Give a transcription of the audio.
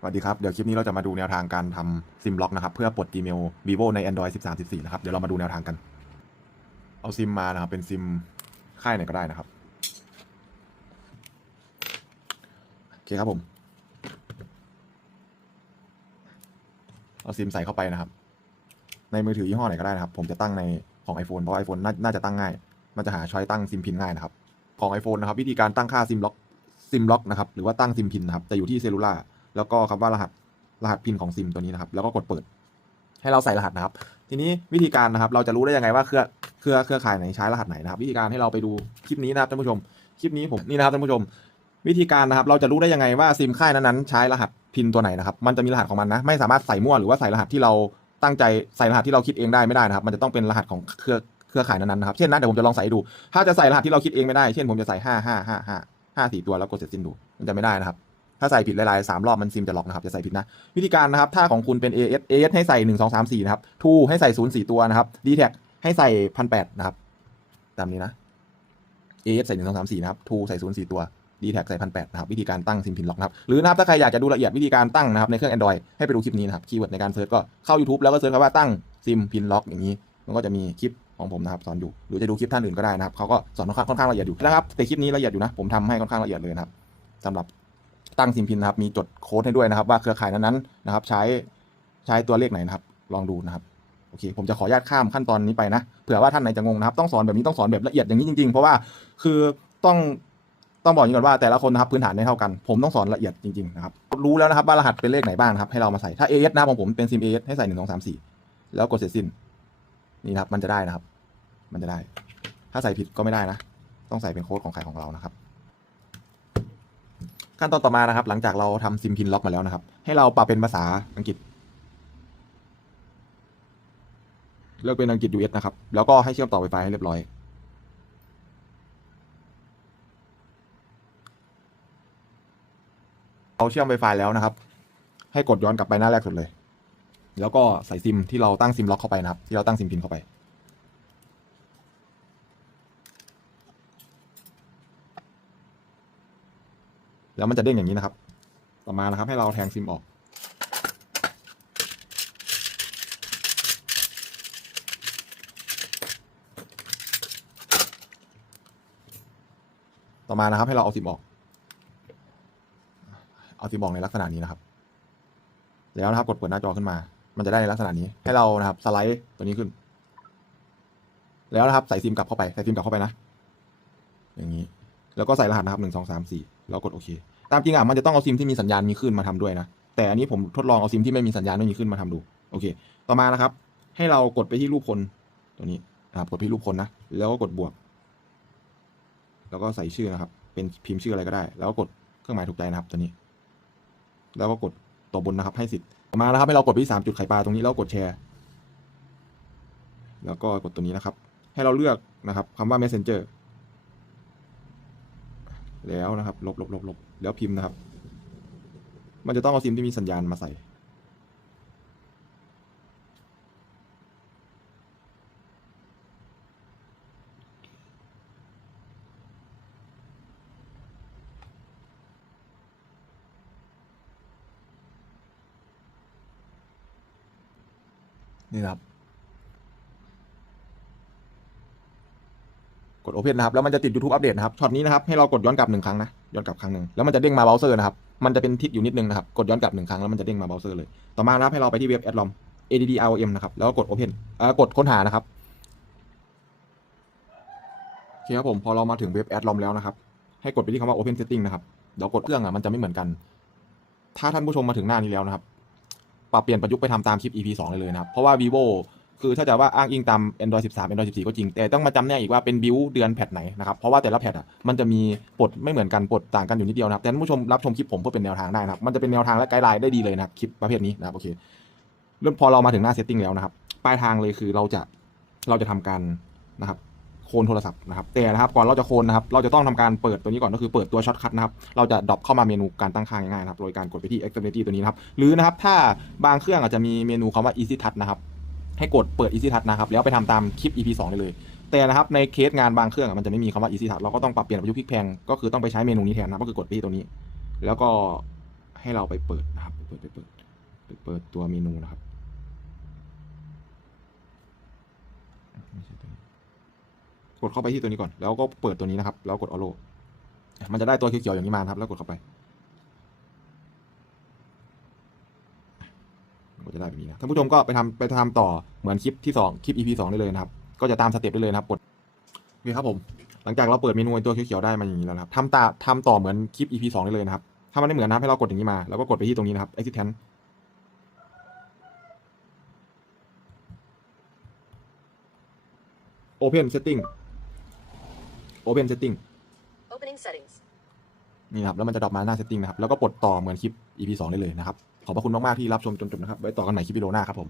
สวัสดีครับ เดี๋ยวคลิปนี้เราจะมาดูแนวทางการทำซิมล็อกนะครับ เพื่อปลด Gmail vivo ใน Android 13 14 นะครับ เดี๋ยวเรามาดูแนวทางกัน เอาซิมมานะครับ เป็นซิมค่ายไหนก็ได้นะครับ โอเคครับผม เอาซิมใส่เข้าไปนะครับ ในมือถือยี่ห้อไหนก็ได้นะครับ ผมจะตั้งในของ iPhone เพราะ iPhone นน่าจะตั้งง่าย มันจะหาช้อยตั้งซิมพินง่ายนะครับ ของ iPhone นะครับ วิธีการตั้งค่าซิมล็อกซิมล็อกนะครับ หรือว่าตั้งซิมพินนะครับ จะอยู่ที่เซลลูล่า แล้วก็คำว่ารหัสรหัสพินของซิมตัวนี้นะครับ แล้วก็กดเปิด ให้เราใส่รหัสนะครับ ทีนี้วิธีการนะครับ เราจะรู้ได้ยังไงว่าเครือเครือเครือข่ายไหนใช้รหัสไหนนะครับ วิธีการให้เราไปดูคลิปนี้นะครับท่านผู้ชม คลิปนี้ผมนี่นะครับท่านผู้ชม วิธีการนะครับ เราจะรู้ได้ยังไงว่าซิมค่ายนั้นๆใช้รหัสพินตัวไหนนะครับ มันจะมีรหัสของมันนะ ไม่สามารถใส่มั่วหรือว่าใส่รหัสที่เราตั้งใจใส่รหัสที่เราคิดเองได้ไม่ได้นะครับ มันจะต้องเป็นรหัสของเครือเครือข่ายนั้นๆนะครับเช่นนะเดี๋ยวผมจะลองใส่ดู ถ้าจะใส่รหัสที่เราคิดเองไม่ได้ เช่นผมจะใส่ห้าห้าห้าห้าห้าสี่ตัวแล้วกดเสร็จสิ้นดู มันจะไม่ได้นะครับ ถ้าใส่ผิดหลายๆสามรอบมันซิมจะล็อกนะครับจะใส่ผิดนะ วิธีการนะครับถ้าของคุณเป็น AS AS ให้ใส่หนึ่งสอามสี่นะครับ True ให้ใส่ศูนย์สี่ตัวนะครับ d t แท็ให้ใส่พันแปดนะครับตามนี้นะ AS ใส่หนึ่งสอามสี่นะครับ True ใส่ศูนย์สี่ตัว d t แท็ใส่พันแปดนะครับวิธีการตั้งซิมพินล็อกนะครับหรือนะครับถ้าใครอยากจะดูละเอียดวิธีการตั้งนะครับในเครื่อง Android ให้ไปดูคลิปนี้นะครับคีย์เวิร์ดในการเซิร์ชก็เข้า YouTube แล้วก็เซิร์ชคำว่าตั้งซิมพินล็อกอย่างนี้มันก็จะมีคลิปของผมนะครับสอนอยู่หรือจะดูคลิปท่านอื่นก็ได้นะครับเขาก็สอนค่อนข้างค่อนข้างละเอียดอยู่นะครับแต่คลิปนี้ละเอียดอยู่นะผมทำให้ค่อนข้างละเอียดเลยนะครับสำหรับ ตั้งซิมพินนะครับมีจดโค้ดให้ด้วยนะครับ ว่าเครือข่ายนั้นๆนะครับ ใช้ใช้ตัวเลขไหนนะครับ ลองดูนะครับโอเคผมจะขออนุญาตข้ามขั้นตอนนี้ไปนะเผื่อว่าท่านไหนจะงงนะครับ ต้องสอนแบบนี้ต้องสอนแบบละเอียดอย่างนี้จริงๆ เพราะว่าคือต้องต้องบอกอย่างนี้ก่อนว่าแต่ละคนนะครับพื้นฐานไม่เท่ากัน ผมต้องสอนละเอียดจริงๆนะครับรู้แล้วนะครับว่ารหัสเป็นเลขไหนบ้างนะครับให้เรามาใส่ถ้า AS นะครับของผมเป็นซิม AS ให้ใส่หนึ่งสองสามสี่แล้วกดเสร็จสิ้นนี่ครับมันจะได้นะครับ มันจะได้ ถ้าใส่ผิดก็ไม่ได้นะ ต้องใส่เป็นโค้ดของใครของเรานะครับ ขั้นตอนต่อมานะครับ หลังจากเราทำซิมพินล็อกมาแล้วนะครับ ให้เราปรับเป็นภาษาอังกฤษ เลือกเป็นอังกฤษ US นะครับ แล้วก็ให้เชื่อมต่อ Wi-Fi ให้เรียบร้อย เราเชื่อม Wi-Fi แล้วนะครับ ให้กดย้อนกลับไปหน้าแรกสุดเลย แล้วก็ใส่ซิมที่เราตั้งซิมล็อกเข้าไปนะครับ ที่เราตั้งซิมพินเข้าไป แล้วมันจะเด้งอย่างนี้นะครับ ต่อมานะครับ ให้เราแทงซิมออก ต่อมานะครับ ให้เราเอาซิมออก เอาซิมออกในลักษณะนี้นะครับ แล้วนะครับกดเปิดหน้าจอขึ้นมา มันจะได้ในลักษณะนี้ ให้เรานะครับสไลด์ตัวนี้ขึ้น แล้วนะครับใส่ซิมกลับเข้าไป ใส่ซิมกลับเข้าไปนะ อย่างนี้ แล้วก็ใส่รหัสนะครับหนึ่งสองสามสี่ แล้วกดโอเค ตามจริงอะมันจะต้องเอาซิมที่มีสัญญาณมีคลื่นมาทำด้วยนะ แต่อันนี้ผมทดลองเอาซิมที่ไม่มีสัญญาณไม่มีคลื่นมาทำดู โอเค ต่อมานะครับ ให้เรากดไปที่รูปคนตัวนี้นะครับกดที่รูปคนนะ แล้วก็กดบวก แล้วก็ใส่ชื่อนะครับ เป็นพิมพ์ชื่ออะไรก็ได้ แล้วก็กดเครื่องหมายถูกใจนะครับตัวนี้ แล้วก็กดตัวบนนะครับ ให้สิทธิ์ต่อมานะครับให้เรากดไปที่สามจุดไข่ปลาตรงนี้แล้วกดแชร์ แล้วก็กดตัวนี้นะครับ ให้เราเลือกนะครับคำว่า messenger แล้วนะครับ ลบลบลบลบแล้วพิมพ์นะครับ มันจะต้องเอาซิมที่มีสัญญาณมาใส่ นี่ครับ กด Open นะครับแล้วมันจะติด YouTube อัปเดตนะครับช็อตนี้นะครับให้เรากดย้อนกลับหนึ่งครั้งนะย้อนกลับครั้งหนึ่งแล้วมันจะเด้งมาเบราว์เซอร์นะครับมันจะเป็นทิศอยู่นิดนึงนะครับกดย้อนกลับหนึ่งครั้งแล้วมันจะเด้งมาเบราว์เซอร์เลยต่อมานะครับให้เราไปที่เว็บ Adlom addrom นะครับแล้วก็กด Open เอ่อกดค้นหานะครับโอเคครับผมพอเรามาถึงเว็บ Adlom แล้วนะครับให้กดไปที่คำว่า Open Setting นะครับเดี๋ยวกดเครื่องอะมันจะไม่เหมือนกัน ถ้าท่านผู้ชมมาถึงหน้านี้แล้วนะครับปรับเปลี่ยนประยุกต์ไปทำตามคลิป EP 2เลยเลยนะครับเพราะว่า vivo คือถ้าจะว่าอ้างอิงตาม Android 13 Android 14 ก็จริง แต่ต้องมาจำแนกอีกว่าเป็นบิวเดือนแพทไหนนะครับ เพราะว่าแต่ละแพทอะมันจะมีปลดไม่เหมือนกันปลดต่างกันอยู่นิดเดียวนะครับแต่ท่านผู้ชมรับชมคลิปผมเพื่อเป็นแนวทางได้นะครับ มันจะเป็นแนวทางและไกด์ไลน์ได้ดีเลยนะครับคลิปประเภทนี้นะครับโอเคเริ่มพอเรามาถึงหน้าเซตติ้งแล้วนะครับปลายทางเลยคือเราจะเราจะทำการนะครับโคนโทรศัพท์นะครับแต่นะครับก่อนเราจะโคนนะครับเราจะต้องทำการเปิดตัวนี้ก่อนก็คือเปิดตัวช็อตคัทนะครับเราจะดรอปเข้ามาเมนูการตั้งค่าง่ายๆนะครับโดยการกดไปที่ Extremity ตัวนี้นะครับหรือนะครับถ้าบางเครื่องอาจจะมีเมนูคำว่า Easy Touch นะครับ ให้กดเปิด Easy Touch นะครับ แล้วไปทำตามคลิป EP 2ได้เลย แต่นะครับในเคสงานบางเครื่องอะมันจะไม่มีคำว่า Easy Touch เราก็ต้องปรับเปลี่ยนประยุกต์พลิกแพลงก็คือต้องไปใช้เมนูนี้แทนนะก็คือกดไปที่ตัวนี้ แล้วก็ให้เราไปเปิดนะครับเปิดไปเปิดไปเปิดตัวเมนูนะครับกดเข้าไปที่ตัวนี้ก่อน แล้วก็เปิดตัวนี้นะครับ แล้วกดออโลมันจะได้ตัวเขียวๆอย่างนี้มาครับ แล้วกดเข้าไป ก็จะได้แบบนี้นะท่านผู้ชมก็ไปทำไปทำต่อเหมือนคลิปที่สองคลิป EP สองได้เลยนะครับ ก็จะตามสเต็ปได้เลยนะครับกดโอเครับผมหลังจากเราเปิดเมนูตัวเขียวๆได้มาอย่างนี้แล้วครับทำตาทำต่อเหมือนคลิป EP สองได้เลยนะครับถ้ามันไม่เหมือนนะให้เรากดอย่างนี้มาแล้วก็กดไปที่ตรงนี้นะครับ Existence Open Setting Open Setting Open setting นี่นะครับแล้วมันจะดรอปมาหน้าเซตติ้งนะครับแล้วก็ปลดต่อเหมือนคลิป EP สองได้เลยนะครับขอบพระคุณมากๆที่รับชมจนจบนะครับไว้ต่อกันใหม่คลิปวิดีโอหน้าครับผม